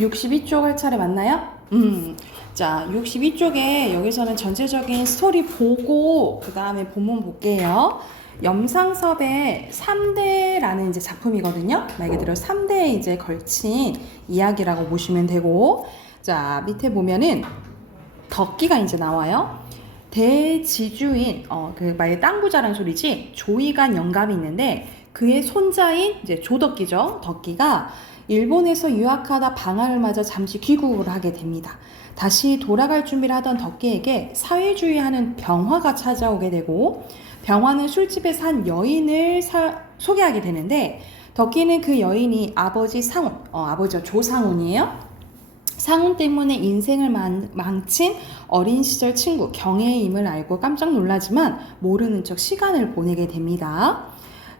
62쪽 할 차례 맞나요? 자, 62쪽에 여기서는 전체적인 스토리 보고 그 다음에 본문 볼게요. 염상섭의 3대라는 이제 작품이거든요. 말 그대로 3대에 이제 걸친 이야기라고 보시면 되고, 자, 밑에 보면은 덕기가 이제 나와요. 대지주인, 그 말 땅 부자란 소리지, 조이간 영감이 있는데 그의 손자인 이제 조덕기죠. 덕기가 일본에서 유학하다 방학을 맞아 잠시 귀국을 하게 됩니다. 다시 돌아갈 준비를 하던 덕기에게 사회주의하는 병화가 찾아오게 되고, 병화는 술집에 산 여인을 소개하게 되는데, 덕기는 그 여인이 아버지 상훈, 아버지가 조상훈이에요. 상훈 때문에 인생을 망친 어린 시절 친구 경혜임을 알고 깜짝 놀라지만 모르는 척 시간을 보내게 됩니다.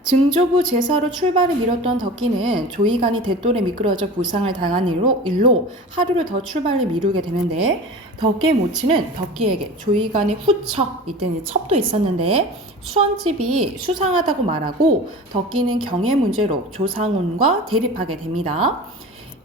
증조부 제사로 출발을 미뤘던 덕기는 조이간이 대돌에 미끄러져 부상을 당한 일로 하루를 더 출발을 미루게 되는데, 덕기의 모친은 덕기에게 조이간의 후첩, 이때는 첩도 있었는데 수원집이 수상하다고 말하고, 덕기는 경혜 문제로 조상훈과 대립하게 됩니다.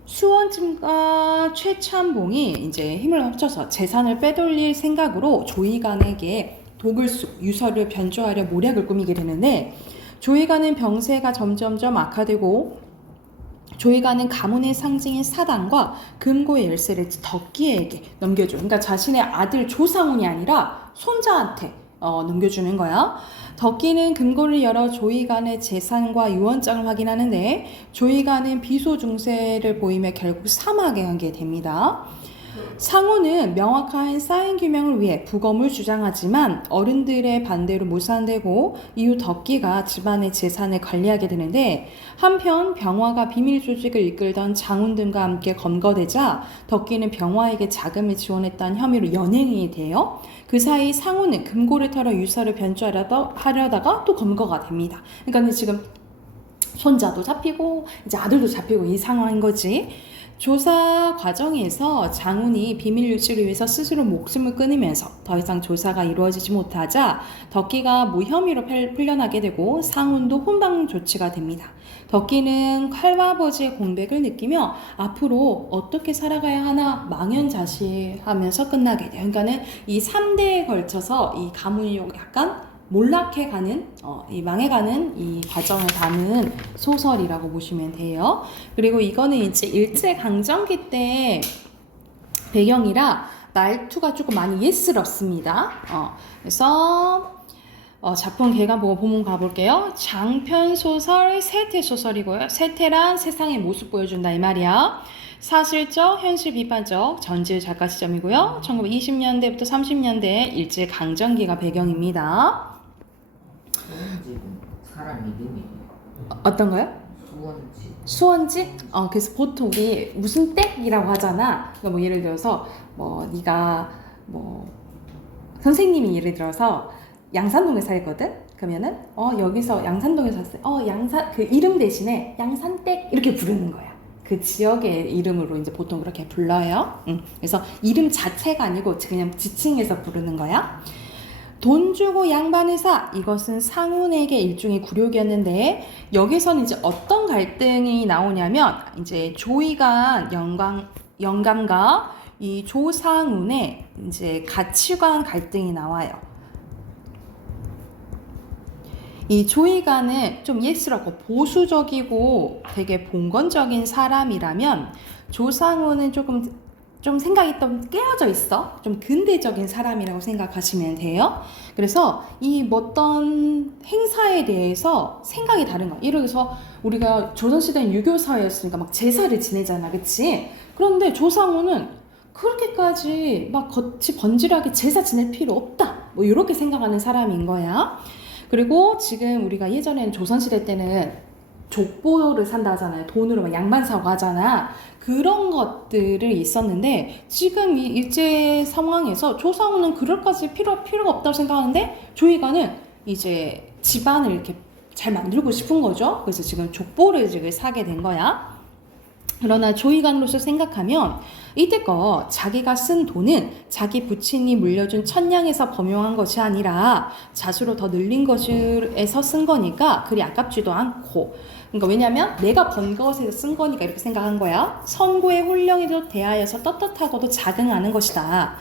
수원집과 최참봉이 이제 힘을 합쳐서 재산을 빼돌릴 생각으로 조이간에게 독을숙, 유서를 변조하려 모략을 꾸미게 되는데, 조이간은 병세가 점점점 악화되고, 조이간은 가문의 상징인 사당과 금고의 열쇠를 덕기에게 넘겨줘. 그러니까 자신의 아들 조상훈이 아니라 손자한테 넘겨주는 거야. 덕기는 금고를 열어 조이간의 재산과 유언장을 확인하는데, 조이간은 비소 중세를 보이며 결국 사망하게 됩니다. 상훈은 명확한 사인 규명을 위해 부검을 주장하지만 어른들의 반대로 무산되고, 이후 덕기가 집안의 재산을 관리하게 되는데, 한편 병화가 비밀 조직을 이끌던 장훈 등과 함께 검거되자 덕기는 병화에게 자금을 지원했다는 혐의로 연행이 돼요. 그 사이 상훈은 금고를 털어 유서를 변조하려다가 또 검거가 됩니다. 그러니까 지금 손자도 잡히고 이제 아들도 잡히고 이 상황인 거지. 조사 과정에서 장훈이 비밀 유지를 위해서 스스로 목숨을 끊으면서 더 이상 조사가 이루어지지 못하자 덕기가 무혐의로 풀려나게 되고, 상훈도 훈방 조치가 됩니다. 덕기는 할아버지의 공백을 느끼며 앞으로 어떻게 살아가야 하나 망연자실하면서 끝나게 돼요. 그러니까는 이 3대에 걸쳐서 이 가문이 약간 몰락해가는, 이 망해가는 이 과정을 담은 소설이라고 보시면 돼요. 그리고 이거는 이제 일제강점기 때 배경이라 말투가 조금 많이 예스럽습니다. 그래서 작품 개간 보고 본문 가볼게요. 장편 소설, 세태 소설이고요. 세태란 세상의 모습 보여준다 이 말이야. 사실적, 현실 비판적, 전질 작가 시점이고요. 1920년대부터 30년대 일제 강점기가 배경입니다. 수원집은 사람 이름이에요. 어떤 거요? 수원집. 수원지? 그래서 보통 우리 무슨 댁이라고 하잖아. 그러니까 뭐 예를 들어서 뭐 네가 뭐 선생님이 예를 들어서 양산동에 살거든. 그러면은 여기서 양산동에 샀어요. 양산 그 이름 대신에 양산댁 이렇게 부르는 거야. 그 지역의 이름으로 이제 보통 그렇게 불러요. 그래서 이름 자체가 아니고 그냥 지칭해서 부르는 거야. 돈 주고 양반을 사, 이것은 상훈에게 일종의 굴욕이었는데, 여기서는 이제 어떤 갈등이 나오냐면 이제 조이간 영감과 이 조상훈의 이제 가치관 갈등이 나와요. 이 조이간은 좀 예스럽고 보수적이고 되게 봉건적인 사람이라면, 조상훈은 좀 생각이 좀 깨어져 있어. 좀 근대적인 사람이라고 생각하시면 돼요. 그래서 이 어떤 행사에 대해서 생각이 다른 거야. 예를 들어서 우리가 조선시대는 유교사회였으니까 막 제사를 지내잖아. 그치? 그런데 조상훈은 그렇게까지 막 겉이 번지르하게 제사 지낼 필요 없다. 뭐 이렇게 생각하는 사람인 거야. 그리고 지금 우리가 예전에는 조선시대 때는 족보를 산다 하잖아요. 돈으로 막 양반 사고 하잖아. 그런 것들이 있었는데, 지금 이 일제 상황에서 조상훈은 그럴까지 필요가 없다고 생각하는데, 조이간은 이제 집안을 이렇게 잘 만들고 싶은 거죠. 그래서 지금 족보를 지금 사게 된 거야. 그러나 조의관으로서 생각하면 이때껏 자기가 쓴 돈은 자기 부친이 물려준 천냥에서 범용한 것이 아니라 자수로 더 늘린 것에서 쓴 거니까 그리 아깝지도 않고, 그러니까 왜냐면 내가 번 것에서 쓴 거니까 이렇게 생각한 거야. 선고의 홀령에도 대하여서 떳떳하고도 자긍하는 것이다.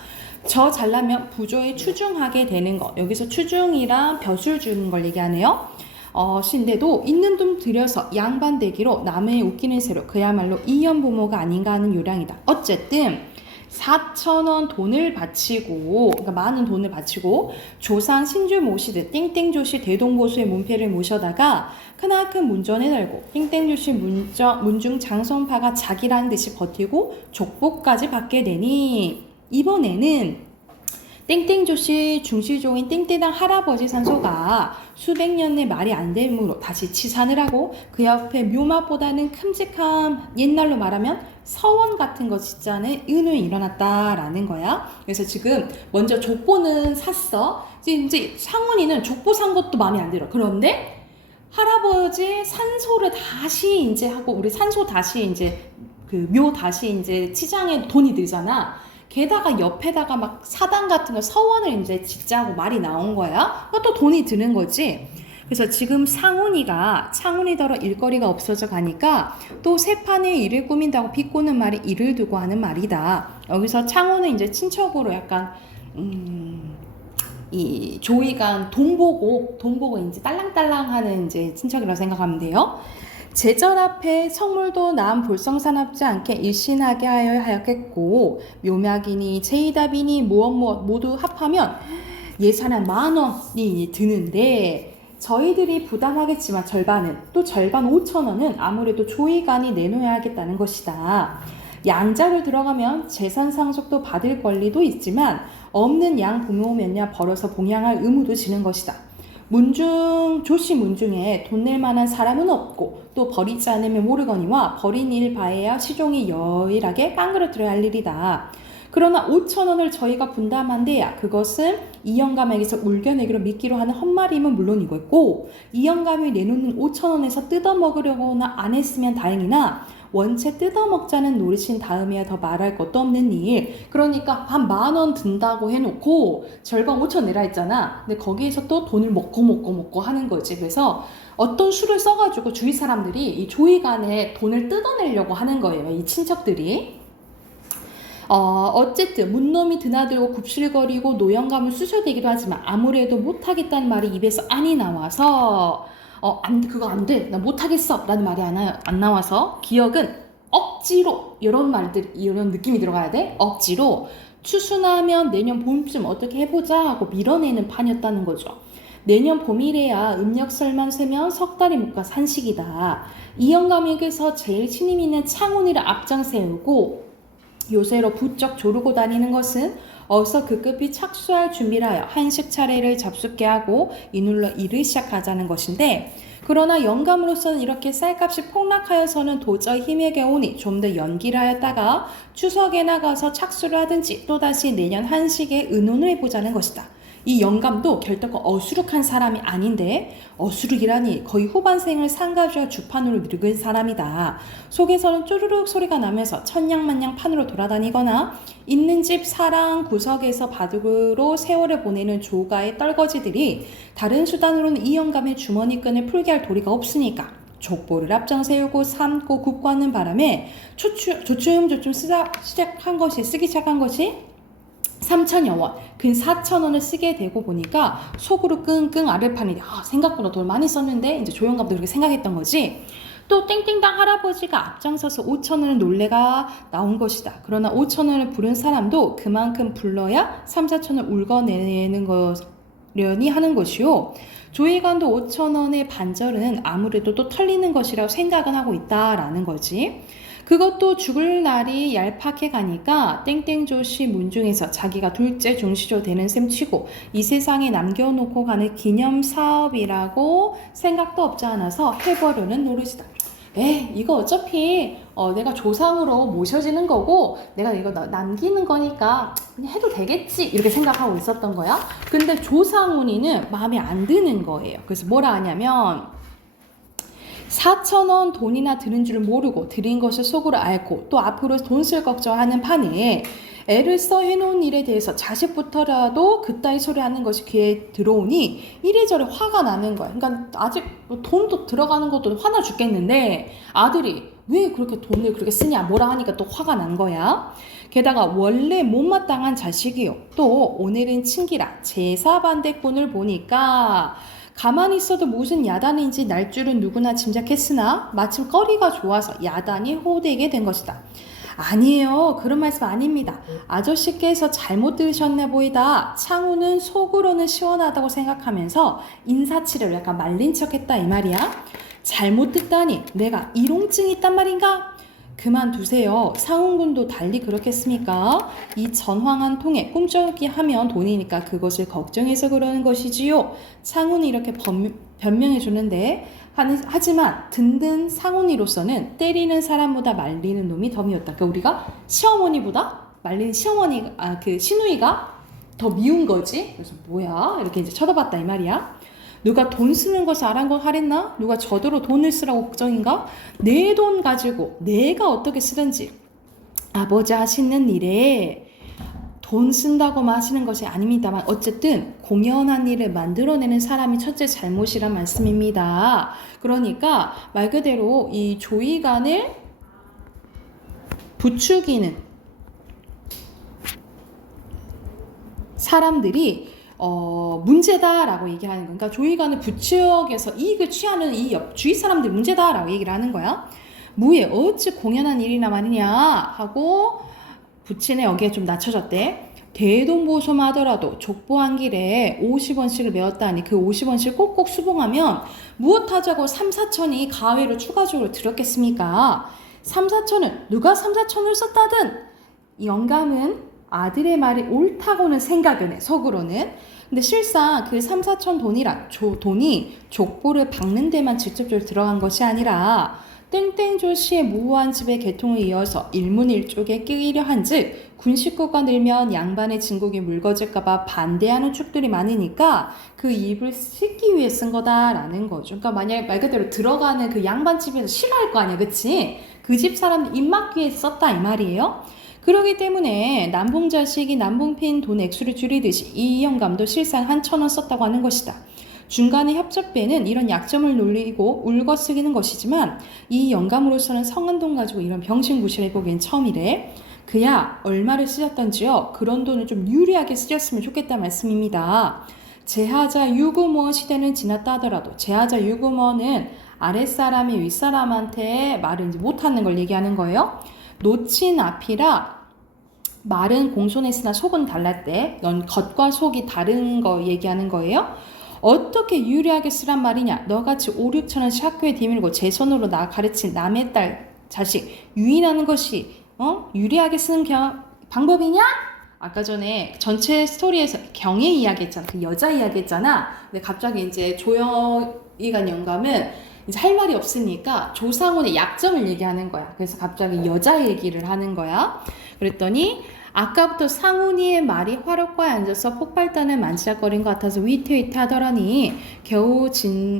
저 잘나면 부조에 추중하게 되는 것. 여기서 추중이랑 벼슬 주는 걸 얘기하네요. 신데도 있는 돈 들여서 양반되기로 남의 웃기는 새로 그야말로 이연부모가 아닌가 하는 요량이다. 어쨌든 4,000원 돈을 바치고, 그러니까 많은 돈을 바치고 조상 신주 모시듯 땡땡조씨 대동보수의 문패를 모셔다가 크나큰 문전에 달고 땡땡조씨 문중 장성파가 자기라는 듯이 버티고 족보까지 받게 되니 이번에는 땡땡조씨 중시종인 땡땡당 할아버지 산소가 수백 년의 말이 안 되므로 다시 치산을 하고 그 옆에 묘맛보다는 큼직한, 옛날로 말하면 서원 같은 거 짓자는 은은이 일어났다라는 거야. 그래서 지금 먼저 족보는 샀어. 이제 상훈이는 족보 산 것도 마음에 안 들어. 그런데 할아버지 산소를 다시 이제 하고, 우리 산소 다시 이제 그 묘 다시 이제 치장에 돈이 들잖아. 게다가 옆에다가 막 사당 같은 거 서원을 이제 짓자고 말이 나온 거야. 또 돈이 드는 거지. 그래서 지금 상훈이가 창훈이더러 일거리가 없어져 가니까 또 새 판에 일을 꾸민다고 비꼬는 말이 일을 두고 하는 말이다. 여기서 창훈은 이제 친척으로 약간 이 조이간 돈 보고 이제 딸랑딸랑하는 이제 친척이라고 생각하면 돼요. 제절 앞에 성물도 남 볼성사납지 않게 일신하게 하였겠고, 묘약이니 제이답이니 무엇 모두 합하면 예산한 10,000원이 드는데, 저희들이 부담하겠지만 절반은, 또 절반 5,000원은 아무래도 조의관이 내놓아야겠다는 것이다. 양자를 들어가면 재산 상속도 받을 권리도 있지만 없는 양 부모 몇냐 벌어서 봉양할 의무도 지는 것이다. 조씨 문중에 돈 낼 만한 사람은 없고 또 버리지 않으면 모르거니와 버린 일 바에야 시종이 여일하게 빵그러뜨려야 할 일이다. 그러나 5,000원을 저희가 분담한데야 그것은 이영감에게서 울겨내기로 믿기로 하는 헛말임은 물론이고, 이영감이 내놓는 5,000원에서 뜯어먹으려고나 안 했으면 다행이나 원체 뜯어먹자는 노릇인 다음에야 더 말할 것도 없는 일. 그러니까 한 10,000원 든다고 해놓고 절반 5,000원 내라 했잖아. 근데 거기에서 또 돈을 먹고 하는 거지. 그래서 어떤 수를 써가지고 주위 사람들이 이 조이간에 돈을 뜯어내려고 하는 거예요. 이 친척들이. 어쨌든 문놈이 드나들고 굽실거리고 노영감을 쑤셔대기도 하지만 아무래도 못하겠다는 말이 입에서 안이 나와서 그거 안 돼. 나 못하겠어. 라는 말이 안 나와서 기억은 억지로, 이런 느낌이 들어가야 돼. 억지로 추수나면 내년 봄쯤 어떻게 해보자 하고 밀어내는 판이었다는 거죠. 내년 봄이래야 음력설만 세면 석 달이 못 가 산식이다. 이영감에게서 제일 신임 있는 창훈이를 앞장 세우고 요새로 부쩍 조르고 다니는 것은 어서 급히 착수할 준비를 하여 한식 차례를 잡숫게 하고 이눌러 일을 시작하자는 것인데, 그러나 영감으로서는 이렇게 쌀값이 폭락하여서는 도저히 힘에 겨우니 좀 더 연기를 하였다가 추석에 나가서 착수를 하든지 또다시 내년 한식에 의논을 해보자는 것이다. 이 영감도 결단코 어수룩한 사람이 아닌데, 어수룩이라니 거의 후반생을 상가주와 주판으로 늙은 사람이다. 속에서는 쪼르륵 소리가 나면서 천냥만냥 판으로 돌아다니거나 있는 집 사랑 구석에서 바둑으로 세월을 보내는 조가의 떨거지들이 다른 수단으로는 이 영감의 주머니끈을 풀게 할 도리가 없으니까 족보를 앞장 세우고 삶고 굽고 하는 바람에 조춤 쓰기 시작한 것이 3,000여 원, 근 4,000원을 쓰게 되고 보니까 속으로 끙끙 앓을 판이다. 생각보다 돈 많이 썼는데, 이제 조영감도 그렇게 생각했던 거지. 또 땡땡당 할아버지가 앞장서서 5,000원을 놀래가 나온 것이다. 그러나 5,000원을 부른 사람도 그만큼 불러야 3, 4,000원 울거내는 거려니 하는 것이요. 조의관도 5,000원의 반절은 아무래도 또 털리는 것이라고 생각은 하고 있다라는 거지. 그것도 죽을 날이 얄팍해 가니까 땡땡조씨 문중에서 자기가 둘째 중시조 되는 셈 치고 이 세상에 남겨놓고 가는 기념사업이라고 생각도 없지 않아서 해보려는 노릇이다. 이거 어차피 내가 조상으로 모셔지는 거고 내가 이거 남기는 거니까 그냥 해도 되겠지 이렇게 생각하고 있었던 거야. 근데 조상훈이는 마음에 안 드는 거예요. 그래서 뭐라 하냐면 4,000원 돈이나 드는 줄 모르고 드린 것을 속으로 앓고 또 앞으로 돈 쓸 걱정하는 판에 애를 써 해놓은 일에 대해서 자식부터라도 그따위 소리 하는 것이 귀에 들어오니 이래저래 화가 나는 거야. 그러니까 아직 돈도 들어가는 것도 화나 죽겠는데 아들이 왜 그렇게 돈을 그렇게 쓰냐 뭐라 하니까 또 화가 난 거야. 게다가 원래 못마땅한 자식이요. 또 오늘은 친기라 제사 반대꾼을 보니까 가만히 있어도 무슨 야단인지 날 줄은 누구나 짐작했으나 마침 거리가 좋아서 야단이 호되게 된 것이다. 아니에요. 그런 말씀 아닙니다. 아저씨께서 잘못 들으셨네 보이다. 창우는 속으로는 시원하다고 생각하면서 인사치레로 약간 말린 척했다 이 말이야. 잘못 듣다니 내가 이롱증이 있단 말인가? 그만두세요. 상훈군도 달리 그렇겠습니까? 이 전황한 통에 꿈쩍이 하면 돈이니까 그것을 걱정해서 그러는 것이지요. 상훈이 이렇게 변명해 주는데 하지만 든든 상훈이로서는 때리는 사람보다 말리는 놈이 더 미웠다. 그러니까 우리가 시어머니보다 말리는 시어머니 그 시누이가 더 미운 거지. 그래서 뭐야 이렇게 이제 쳐다봤다 이 말이야. 누가 돈 쓰는 것을 아랑곳하랬나? 누가 저더러 돈을 쓰라고 걱정인가? 내 돈 가지고 내가 어떻게 쓰든지 아버지 하시는 일에 돈 쓴다고 하시는 것이 아닙니다만 어쨌든 공연한 일을 만들어내는 사람이 첫째 잘못이란 말씀입니다. 그러니까 말 그대로 이 조이간을 부추기는 사람들이 문제다라고 얘기하는 거야. 그러니까 조이간을 부추겨서 이익을 취하는 이 주위 사람들이 문제다라고 얘기를 하는 거야. 무예 어찌 공연한 일이나 말이냐 하고 부친의 여기에 좀 낮춰졌대. 대동보소만 하더라도 족보한 길에 50원씩을 메웠다니 그 50원씩 꼭꼭 수봉하면 무엇하자고 3, 4천이 가외로 추가적으로 들었겠습니까? 3, 4천은 누가 3, 4천을 썼다든 이 영감은 아들의 말이 옳다고는 생각을 해 속으로는. 근데 실상 그 3, 4천 돈이 족보를 박는 데만 직접적으로 들어간 것이 아니라 땡땡조씨의 무호한 집의 개통을 이어서 일문일족에 끼려 한즉 군 식구가 늘면 양반의 진국이 묽어질까봐 반대하는 축들이 많으니까 그 입을 씻기 위해 쓴 거다라는 거죠. 그러니까 만약에 말 그대로 들어가는 그 양반 집에서 싫어할 거 아니야, 그치? 그 집 사람들 입 막기 위해 썼다 이 말이에요. 그러기 때문에 남봉자식이 남봉핀 돈 액수를 줄이듯이 이 영감도 실상 한 1,000원 썼다고 하는 것이다. 중간에 협접배는 이런 약점을 놀리고 울거쓰기는 것이지만 이 영감으로서는 성한 돈 가지고 이런 병신구실을 해보기엔 처음이래. 그야 얼마를 쓰셨던지요. 그런 돈을 좀 유리하게 쓰셨으면 좋겠다 말씀입니다. 제하자 유구모 시대는 지났다 하더라도 제하자 유구모는 아랫사람이 윗사람한테 말을 이제 못하는 걸 얘기하는 거예요. 놓친 앞이라 말은 공손했으나 속은 달랐대. 넌 겉과 속이 다른 거 얘기하는 거예요. 어떻게 유리하게 쓰란 말이냐. 너같이 5, 6천원씩 학교에 디밀고 제 손으로 나 가르친 남의 딸 자식 유인하는 것이 유리하게 쓰는 방법이냐? 아까 전에 전체 스토리에서 경의 이야기 했잖아. 그 여자 이야기 했잖아. 근데 갑자기 이제 조영이간 영감은 이제 할 말이 없으니까 조상훈의 약점을 얘기하는 거야. 그래서 갑자기 여자 얘기를 하는 거야. 그랬더니 아까부터 상훈이의 말이 화롯가에 앉아서 폭발단을 만지작거린 것 같아서 위태위태하더라니 겨우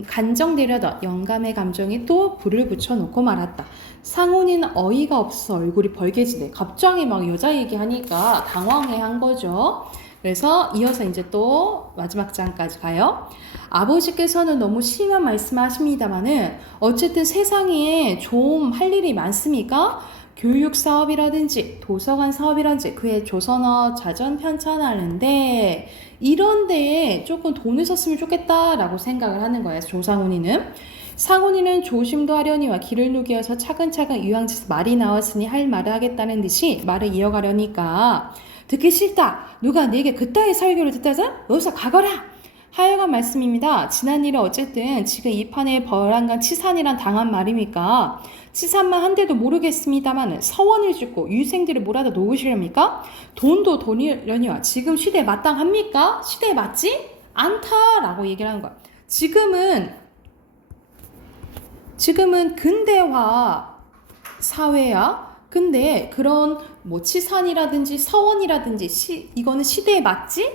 간정되려던 영감의 감정이 또 불을 붙여놓고 말았다. 상훈이는 어이가 없어서 얼굴이 벌개지네. 갑자기 막 여자 얘기하니까 당황해한 거죠. 그래서 이어서 이제 또 마지막 장까지 가요. 아버지께서는 너무 심한 말씀하십니다만은 어쨌든 세상에 좀 할 일이 많습니까? 교육 사업이라든지 도서관 사업이라든지 그의 조선어 자전 편찬하는데 이런 데에 조금 돈을 썼으면 좋겠다라고 생각을 하는 거예요. 조상훈이는. 상훈이는 조심도 하려니와 길을 누기어서 차근차근 유황지에서 말이 나왔으니 할 말을 하겠다는 듯이 말을 이어가려니까 듣기 싫다. 누가 내게 그따위 설교를 듣다자 여기서 가거라. 하여간 말씀입니다. 지난 일은 어쨌든 지금 이 판에 벌한간 치산이란 당한 말입니까? 치산만 한 대도 모르겠습니다만 서원을 죽고 유생들을 몰아다 놓으시렵니까? 돈도 돈이려니와 지금 시대에 마땅합니까? 시대에 맞지? 않다라고 얘기를 하는 거야. 지금은 근대화 사회야. 근데 그런 뭐 치산이라든지 서원이라든지 이거는 시대에 맞지?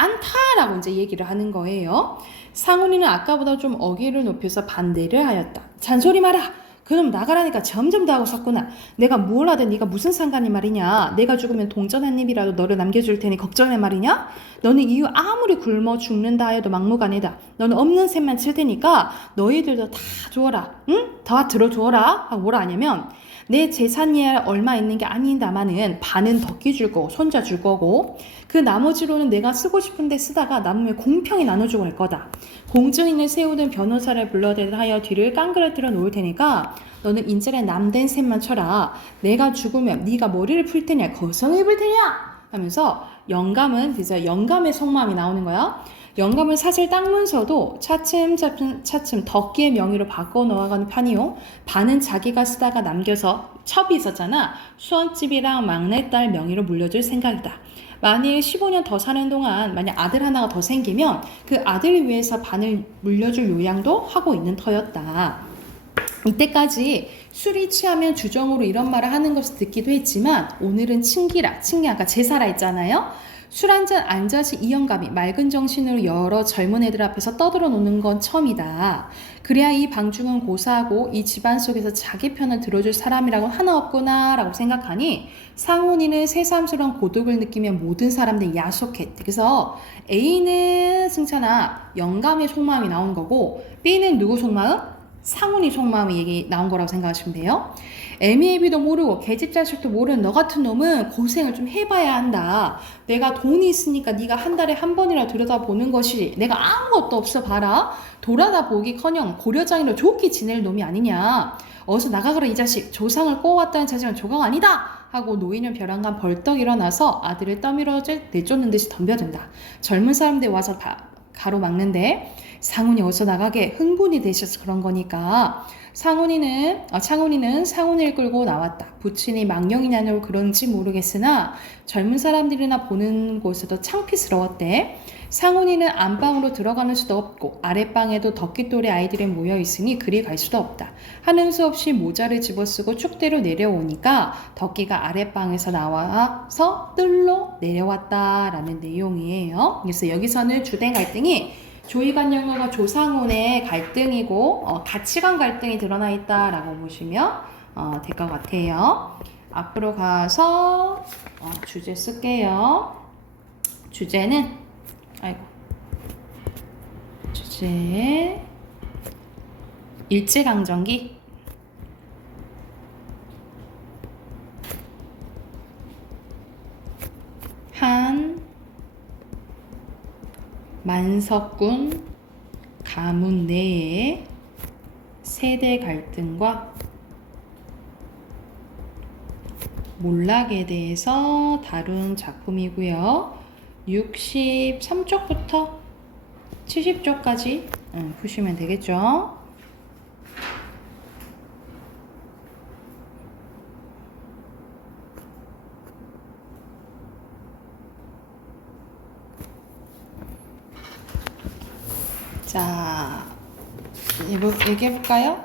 않다라고 이제 얘기를 하는 거예요. 상훈이는 아까보다 좀 어기를 높여서 반대를 하였다. 잔소리 마라. 그놈 나가라니까 점점 더 하고 섰구나. 내가 뭘 하든 네가 무슨 상관이 말이냐. 내가 죽으면 동전 한 입이라도 너를 남겨줄 테니 걱정해 말이냐. 너는 이후 아무리 굶어 죽는다 해도 막무가내다. 너는 없는 셈만 칠 테니까 너희들도 다 주어라. 응? 다 들어주어라. 하고 뭐라 하냐면 내 재산이 얼마 있는 게 아닌다마는 반은 덕기 줄 거고 손자 줄 거고 그 나머지로는 내가 쓰고 싶은데 쓰다가 남으면 공평히 나눠주고 할 거다. 공증인을 세우든 변호사를 불러대든 하여 뒤를 깡그러뜨려 놓을 테니까 너는 인제는 남된 셈만 쳐라. 내가 죽으면 네가 머리를 풀 테냐 거성을 입을 테냐 하면서 영감은 이제 영감의 속마음이 나오는 거야. 영감은 사실 딱 문서도 차츰 덕기의 명의로 바꿔 놓아가는 판이요. 반은 자기가 쓰다가 남겨서 첩이 있었잖아. 수원집이랑 막내딸 명의로 물려줄 생각이다. 만일 15년 더 사는 동안 만약 아들 하나가 더 생기면 그 아들을 위해서 반을 물려줄 요양도 하고 있는 터였다. 이때까지 술이 취하면 주정으로 이런 말을 하는 것을 듣기도 했지만 오늘은 친기라 아까 제사라 했잖아요. 술 한잔 앉아서 이 영감이 맑은 정신으로 여러 젊은 애들 앞에서 떠들어 놓는 건 처음이다. 그래야 이 방중은 고사하고 이 집안 속에서 자기 편을 들어줄 사람이라고는 하나 없구나 라고 생각하니 상훈이는 새삼스러운 고독을 느끼며 모든 사람들이 야속했대. 그래서 A는 승찬아 영감의 속마음이 나온 거고 B는 누구 속마음? 상훈이 속마음이 얘기 나온 거라고 생각하시면 돼요. 애미애비도 모르고 계집자식도 모르는 너 같은 놈은 고생을 좀 해봐야 한다. 내가 돈이 있으니까 네가 한 달에 한 번이라 들여다보는 것이 내가 아무것도 없어 봐라. 돌아다 보기커녕 고려장이로 좋게 지낼 놈이 아니냐. 어서 나가거라 이 자식. 조상을 꼬아왔다는 자식은 조각 아니다. 하고 노인은 벼랑간 벌떡 일어나서 아들을 떠밀어 내쫓는 듯이 덤벼든다. 젊은 사람들 와서 가로막는데 상훈이 어서 나가게 흥분이 되셔서 그런 거니까 창훈이는 상훈이를 끌고 나왔다. 부친이 망령이냐고 그런지 모르겠으나 젊은 사람들이나 보는 곳에도 창피스러웠대. 상훈이는 안방으로 들어가는 수도 없고 아랫방에도 덕기또래 아이들이 모여 있으니 그리 갈 수도 없다. 하는 수 없이 모자를 집어쓰고 축대로 내려오니까 덕기가 아랫방에서 나와서 뜰로 내려왔다라는 내용이에요. 그래서 여기서는 주된 갈등이 조이관영과 조상훈의 갈등이고 가치관 갈등이 드러나 있다라고 보시면 될 것 같아요. 앞으로 가서 주제 쓸게요. 주제는 주제 일제강점기 한 만석군 가문 내의 세대 갈등과 몰락에 대해서 다룬 작품이고요. 63쪽부터 70쪽까지 푸시면 되겠죠. 자, 얘기해볼까요?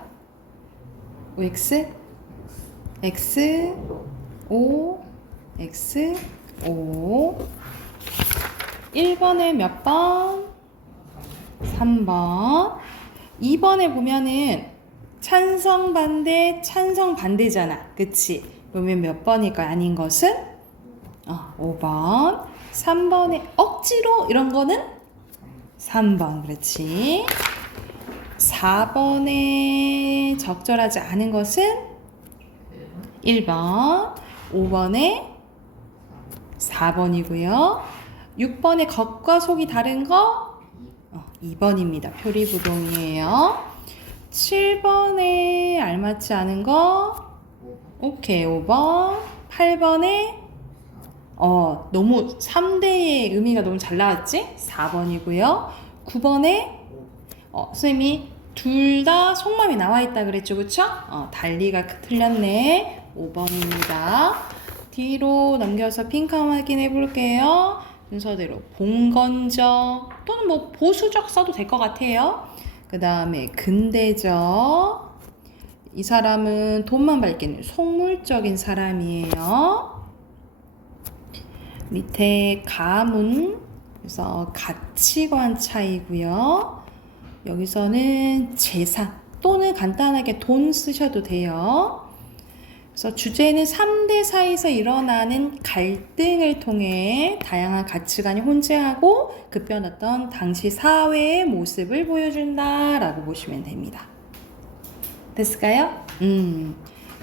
X, X, O, X, O 1번에 몇 번? 3번 2번에 보면은 찬성 반대 찬성 반대잖아 그치? 그러면 몇 번일까요? 아닌 것은? 5번 3번에 억지로 이런 거는? 3번 그렇지 4번에 적절하지 않은 것은? 1번 5번에 4번이고요 6번에 겉과 속이 다른 거 2번입니다. 표리부동이에요. 7번에 알맞지 않은 거 오케이 5번 8번에 너무 3대의 의미가 너무 잘 나왔지? 4번이고요. 9번에 선생님이 둘 다 속마음이 나와 있다 그랬죠 그쵸? 달리가 틀렸네 5번입니다. 뒤로 넘겨서 핑크 확인해 볼게요. 순서대로 봉건적 또는 뭐 보수적 써도 될 것 같아요. 그 다음에 근대적 이 사람은 돈만 밝기는 속물적인 사람이에요. 밑에 가문 그래서 가치관 차이고요. 여기서는 재산 또는 간단하게 돈 쓰셔도 돼요. 그래서 주제는 3대 사이에서 일어나는 갈등을 통해 다양한 가치관이 혼재하고 급변했던 당시 사회의 모습을 보여준다라고 보시면 됩니다. 됐을까요?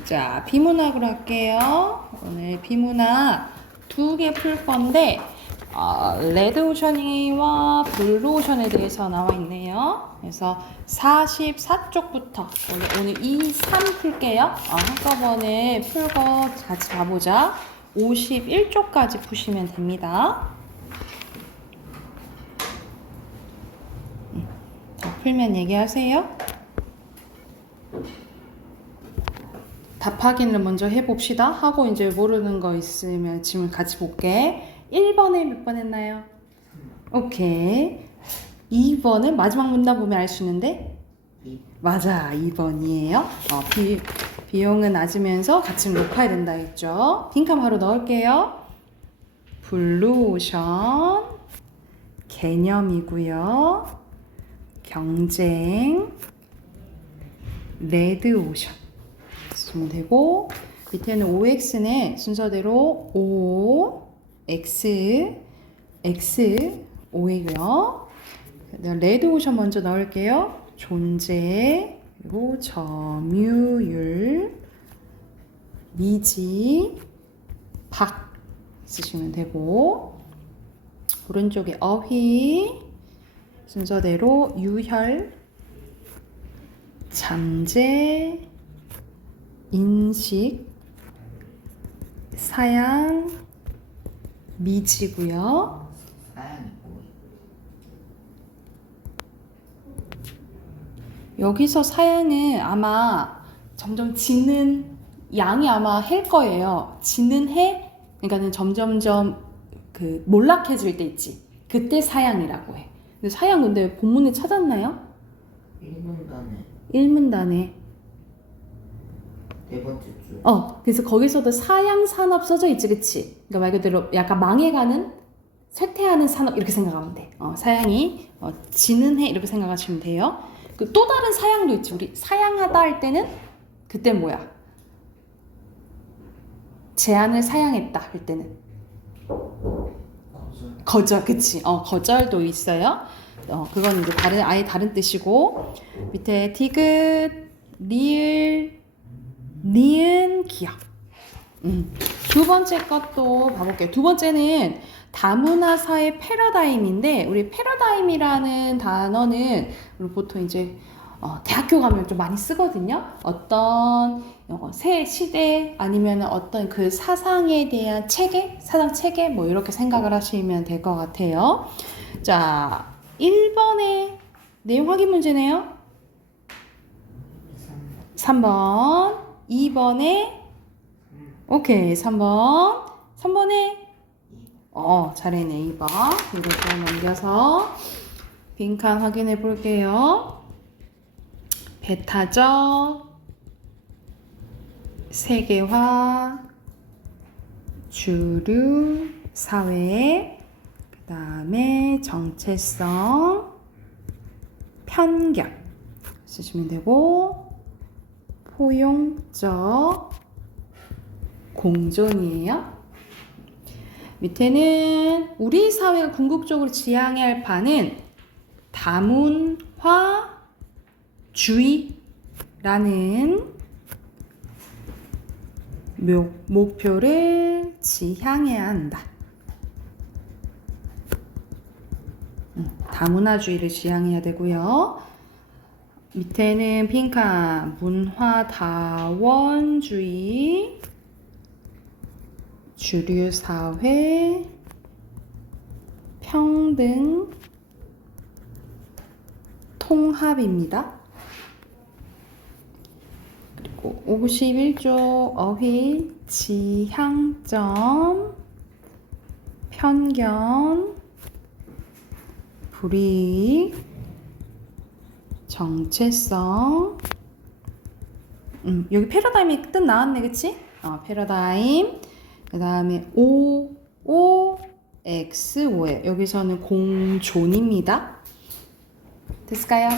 자, 비문학으로 할게요. 오늘 비문학 2개 풀 건데 레드오션이와 블루오션에 대해서 나와 있네요. 그래서 44쪽부터 오늘 2, 3 풀게요. 한꺼번에 풀고 같이 가보자. 51쪽까지 푸시면 됩니다. 자, 풀면 얘기하세요. 답 확인을 먼저 해봅시다. 하고 이제 모르는 거 있으면 질문 같이 볼게. 1번에 몇 번 했나요? 오케이. 2번은 마지막 문단 보면 알 수 있는데? 맞아, 2번이에요. 비용은 낮으면서 가치는 높아야 된다 했죠. 빈칸 바로 넣을게요. 블루오션 개념이고요. 경쟁 레드오션 쓰면 되고, 밑에는 OX는 순서대로 O, X, X, O이고요. 레드오션 먼저 넣을게요. 존재, 그리고 점유율, 미지, 박 쓰시면 되고, 오른쪽에 어휘, 순서대로 유혈, 잠재, 인식, 사양, 미지고요. 사양이 뭐예요? 여기서 사양은 아마 점점 지는 양이 아마 해일 거예요. 지는 해, 그러니까는 점점점 그 몰락해질 때 있지. 그때 사양이라고 해. 근데 사양 근데 본문에 찾았나요? 1문단에 1문단에. 네 번째 줄. 그래서 거기서도 사양 산업 써져 있지, 그치? 그러니까 말 그대로 약간 망해가는, 쇠퇴하는 산업 이렇게 생각하면 돼. 사양이 지는 해 이렇게 생각하시면 돼요. 그 또 다른 사양도 있지. 우리 사양하다 할 때는 그때 뭐야? 제안을 사양했다 할 때는 거절, 그치? 거절도 있어요. 그건 이제 아예 다른 뜻이고, 밑에 디귿, 리을, 니은, 기억. 두 번째 것도 봐볼게요. 두 번째는 다문화사의 패러다임인데, 우리 패러다임이라는 단어는 우리 보통 이제 대학교 가면 좀 많이 쓰거든요. 어떤 새 시대 아니면 어떤 그 사상에 대한 체계, 사상 체계 뭐 이렇게 생각을 하시면 될 것 같아요. 자, 1번의 내용 확인 문제네요. 3번, 2번에 오케이, 3번, 3번에 잘했네. 2번 이거 좀 넘겨서 빈칸 확인해 볼게요. 배타적, 세계화, 주류, 사회, 그 다음에 정체성, 편견 쓰시면 되고, 포용적, 공존이에요. 밑에는 우리 사회가 궁극적으로 지향해야 할 바는 다문화주의라는 목표를 지향해야 한다. 다문화주의를 지향해야 되고요. 밑에는 빈칸 문화다원주의, 주류사회, 평등, 통합입니다. 그리고 51쪽 어휘, 지향점, 편견, 불이익, 정체성. 여기 패러다임이 뜻 나왔네, 그치? 패러다임. 그 다음에 X5예요. 여기서는 공존입니다. 됐을까요?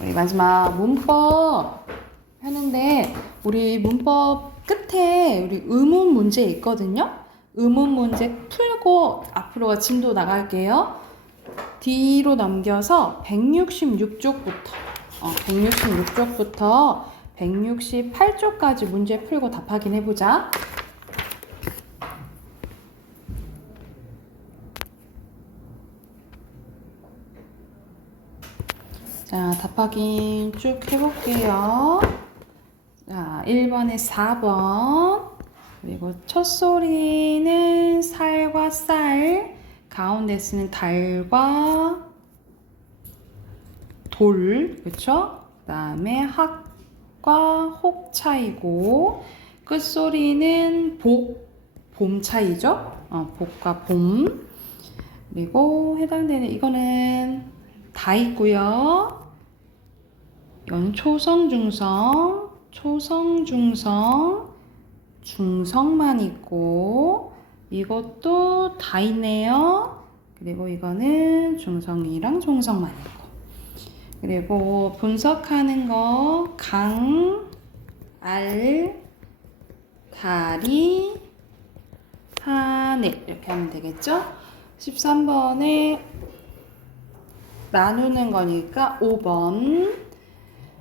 우리 마지막 문법 하는데 우리 문법 끝에 우리 의문 문제 있거든요. 의문 문제 풀고 앞으로 진도 나갈게요. 뒤로 넘겨서 166쪽부터 168쪽까지 문제 풀고 답 확인해보자. 자, 답 확인 쭉 해볼게요. 자, 1번에 4번. 그리고 첫 소리는 살과 쌀, 가운데 쓰는 달과 돌, 그쵸? 그 다음에 학과 혹 차이고, 끝소리는 봄 차이죠? 복과 봄. 그리고 해당되는 이거는 다 있고요. 이건 초성, 중성, 중성만 있고, 이것도 다 있네요. 그리고 이거는 중성이랑 종성만 있고. 그리고 분석하는 거 강, 알, 다리, 하늘 이렇게 하면 되겠죠? 13번에 나누는 거니까 5번.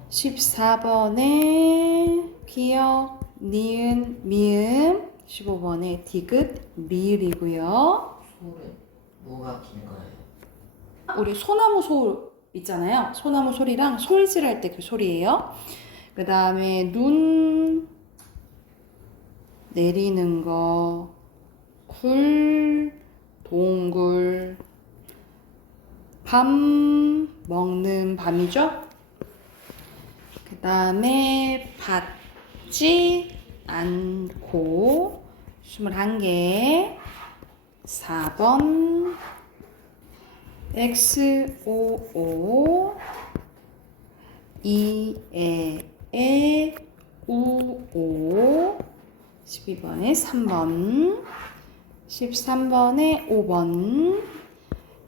14번에 기역, 니은, 미음. 15번에 디귿, 리을이고요. 소리 뭐가 긴 거예요? 우리 소나무 솔 있잖아요. 소나무 솔이랑 솔질 할 때 그 소리예요. 그 다음에 눈 내리는 거, 굴, 동굴, 밤 먹는 밤이죠. 그 다음에 받지 않고 21개. 4번 XOO 이에에 우오. 12번에 3번. 13번에 5번.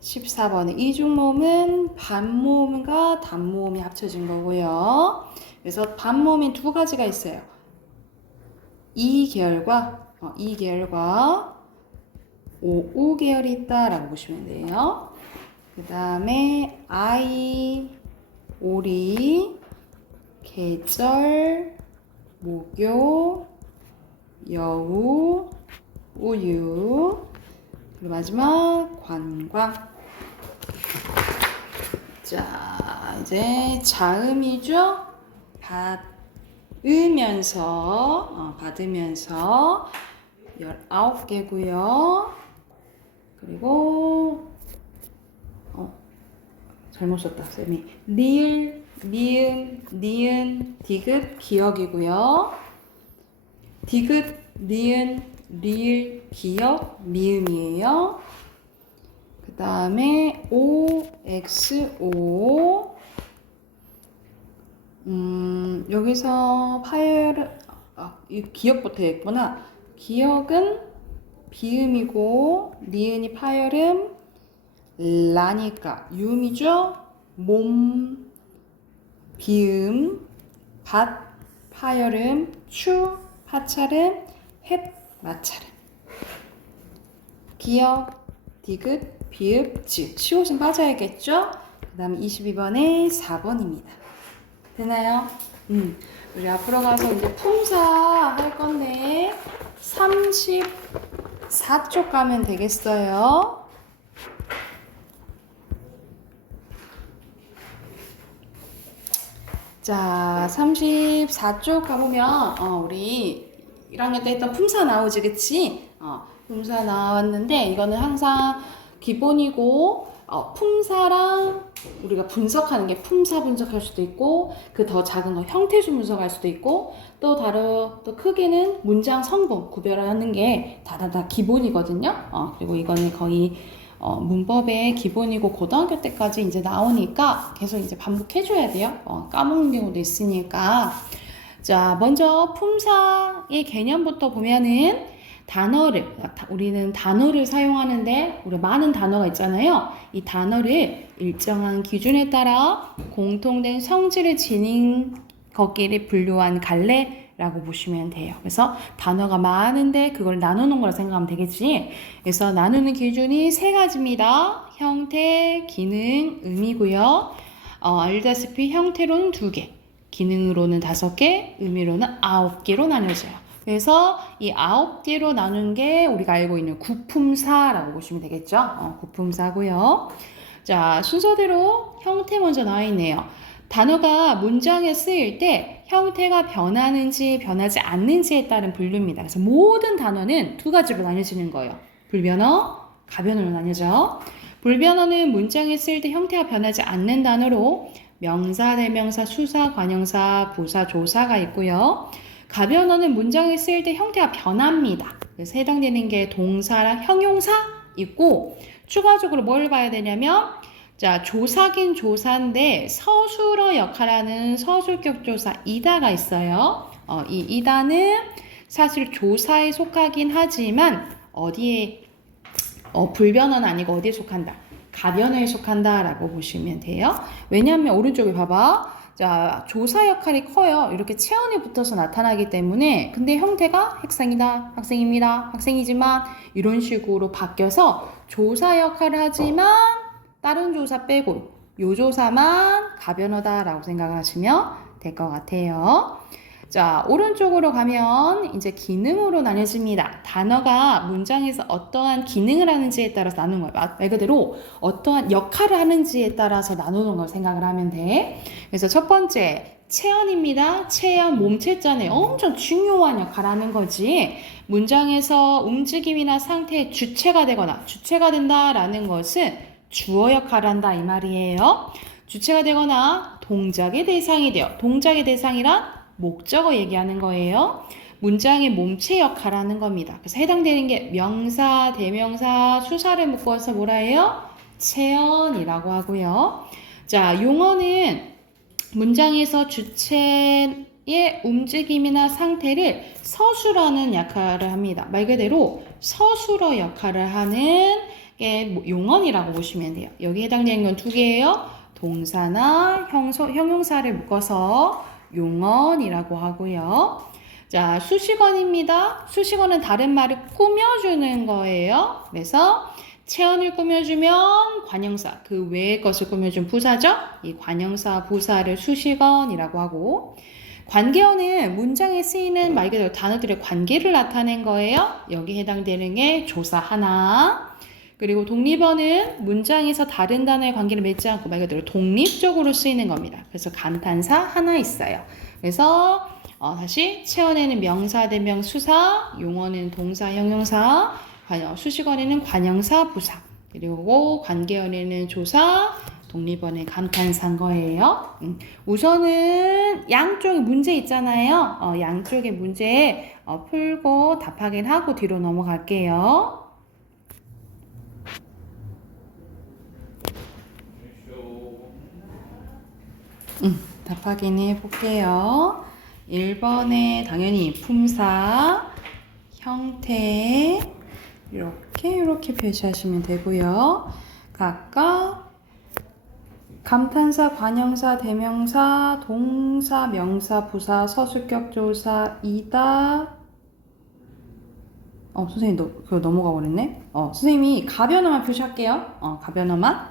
14번에 이중모음은 반모음과 단모음이 합쳐진 거고요. 그래서 반모음이 두 가지가 있어요. 이계열과 오우계열이 있다라고 보시면 돼요. 그 다음에 아이, 오리, 계절, 목요, 여우, 우유, 그리고 마지막 관광. 자, 이제 자음이죠. 받으면서 19개고요. 그리고 잘못 썼다 쌤이. 리을, 미음, 니은, 디귿, 기역이고요. 디귿, 니은, 리을, 기역, 미음이에요. 그 다음에 O, X, O. 여기서 파열, 이 기역부터 했구나. 기역은 비음이고, 니은이 파열음, 라니까 유음이죠. 몸, 비음, 밭, 파열음, 추, 파찰음, 햇, 마찰음. 기역, 디귿, 비읍, 지. 시옷은 빠져야겠죠? 그 다음에 22번에 4번입니다. 되나요? 우리 앞으로 가서 이제 품사 할 건데 34쪽 가면 되겠어요. 자, 34쪽 가보면 우리 1학년 때 했던 품사 나오지, 그치? 품사 나왔는데 이거는 항상 기본이고 품사랑 우리가 분석하는 게 품사 분석할 수도 있고 그 더 작은 거 형태수 분석할 수도 있고 또 크게는 문장 성분 구별하는 게 다 기본이거든요. 그리고 이거는 거의 문법의 기본이고 고등학교 때까지 이제 나오니까 계속 이제 반복해줘야 돼요. 까먹는 경우도 있으니까. 자, 먼저 품사의 개념부터 보면은 우리는 단어를 사용하는데 우리 많은 단어가 있잖아요. 이 단어를 일정한 기준에 따라 공통된 성질을 지닌 것끼리 분류한 갈래라고 보시면 돼요. 그래서 단어가 많은데 그걸 나누는 거라 생각하면 되겠지. 그래서 나누는 기준이 세 가지입니다. 형태, 기능, 의미고요. 알다시피 형태로는 2개, 기능으로는 5개, 의미로는 9개로 나뉘어져요. 그래서 이 9개로 나눈 게 우리가 알고 있는 구품사라고 보시면 되겠죠. 구품사고요. 자, 순서대로 형태 먼저 나와 있네요. 단어가 문장에 쓰일 때 형태가 변하는지 변하지 않는지에 따른 분류입니다. 그래서 모든 단어는 2가지로 나뉘어지는 거예요. 불변어, 가변어로 나뉘어져. 불변어는 문장에 쓰일 때 형태가 변하지 않는 단어로 명사, 대명사, 수사, 관형사, 부사, 조사가 있고요. 가변어는 문장에 쓰일 때 형태가 변합니다. 그래서 해당되는 게 동사랑 형용사 있고, 추가적으로 뭘 봐야 되냐면, 자, 조사긴 조사인데 서술어 역할하는 서술격 조사 이다가 있어요. 이 이다는 사실 조사에 속하긴 하지만 어디에 불변어는 아니고 어디에 속한다? 가변어에 속한다라고 보시면 돼요. 왜냐하면 오른쪽에 봐봐. 자, 조사 역할이 커요. 이렇게 체온이 붙어서 나타나기 때문에. 근데 형태가 학생이다, 학생입니다, 학생이지만 이런 식으로 바뀌어서 조사 역할을 하지만 다른 조사 빼고 요 조사만 가변어다라고 생각을 하시면 될 것 같아요. 자, 오른쪽으로 가면 이제 기능으로 나뉘어집니다. 단어가 문장에서 어떠한 기능을 하는지에 따라서 나누는 거예요. 말 그대로 어떠한 역할을 하는지에 따라서 나누는 걸 생각을 하면 돼. 그래서 첫 번째, 체언입니다. 체언, 몸체자네. 엄청 중요한 역할을 하는 거지. 문장에서 움직임이나 상태의 주체가 되거나 주체가 된다라는 것은 주어 역할을 한다 이 말이에요. 주체가 되거나 동작의 대상이 돼요. 동작의 대상이란 목적어 얘기하는 거예요. 문장의 몸체 역할을 하는 겁니다. 그래서 해당되는 게 명사, 대명사, 수사를 묶어서 뭐라 해요? 체언이라고 하고요. 자, 용어는 문장에서 주체의 움직임이나 상태를 서술하는 역할을 합니다. 말 그대로 서술어 역할을 하는 게 용언이라고 보시면 돼요. 여기 해당되는 건 2개예요. 동사나 형용사를 묶어서 용언이라고 하고요. 자, 수식어입니다. 수식어는 다른 말을 꾸며주는 거예요. 그래서 체언을 꾸며주면 관형사, 그 외의 것을 꾸며준 부사죠. 이 관형사, 부사를 수식어이라고 하고, 관계어는 문장에 쓰이는 말 그대로 단어들의 관계를 나타낸 거예요. 여기 해당되는 게 조사 하나. 그리고 독립어는 문장에서 다른 단어의 관계를 맺지 않고 말 그대로 독립적으로 쓰이는 겁니다. 그래서 감탄사 하나 있어요. 그래서 다시 체언에는 명사, 대명, 수사, 용어는 동사, 형용사, 수식어에는 관형사, 부사, 그리고 관계어에는 조사, 독립어는 감탄사인 거예요. 우선은 양쪽에 문제 있잖아요. 양쪽의 문제 풀고 답하긴 하고 뒤로 넘어갈게요. 답 확인해 볼게요. 1번에 당연히 품사, 형태 이렇게 표시하시면 되고요. 각각 감탄사, 관형사, 대명사, 동사, 명사, 부사, 서술격 조사, 이다. 선생님 그거 넘어가 버렸네. 선생님이 가변어만 표시할게요. 가변어만.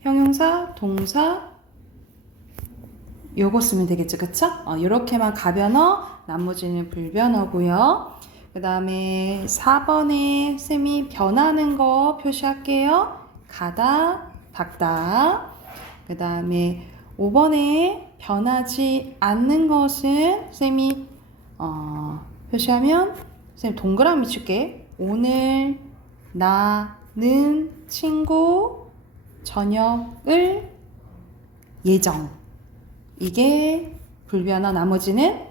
형용사, 동사, 요거 쓰면 되겠죠, 그쵸? 요렇게만 가변어, 나머지는 불변어고요. 그 다음에 4번에 쌤이 변하는 거 표시할게요. 가다, 닦다. 그 다음에 5번에 변하지 않는 것은 쌤이 표시하면 쌤 동그라미 칠게. 오늘 나는 친구 저녁을 예정. 이게 불변어, 나머지는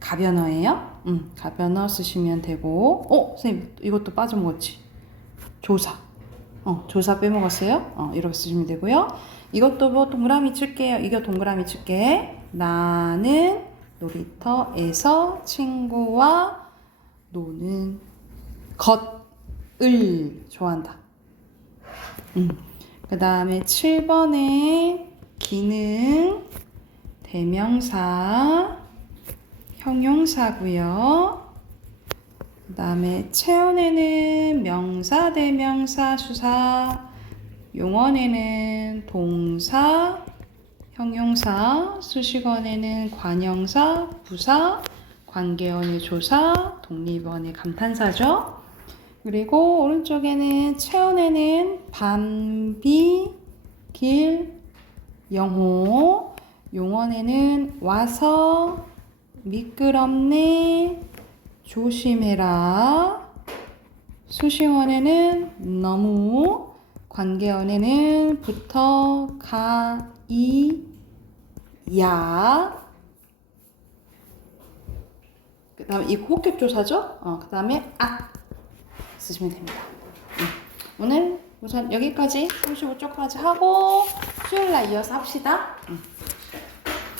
가변어예요. 가변어 쓰시면 되고, 선생님 이것도 빠져먹었지. 조사. 조사 빼먹었어요. 이렇게 쓰시면 되고요. 이것도 뭐 동그라미 칠게요. 이거 동그라미 칠게. 나는 놀이터에서 친구와 노는 것을 좋아한다. 그 다음에 7번에 기능, 대명사, 형용사고요. 그 다음에 체온에는 명사, 대명사, 수사, 용언에는 동사, 형용사, 수식어에는 관형사, 부사, 관계어의 조사, 독립어의 감탄사죠. 그리고 오른쪽에는 체온에는 밤비, 길, 영호, 용언에는 와서, 미끄럽네, 조심해라, 수식어에는 너무, 관계어에는 부터, 가, 이, 야. 그 다음에 이 호흡조사죠? 그 다음에 쓰시면 됩니다. 오늘 우선 여기까지 35쪽까지 하고 수요일날 이어서 합시다.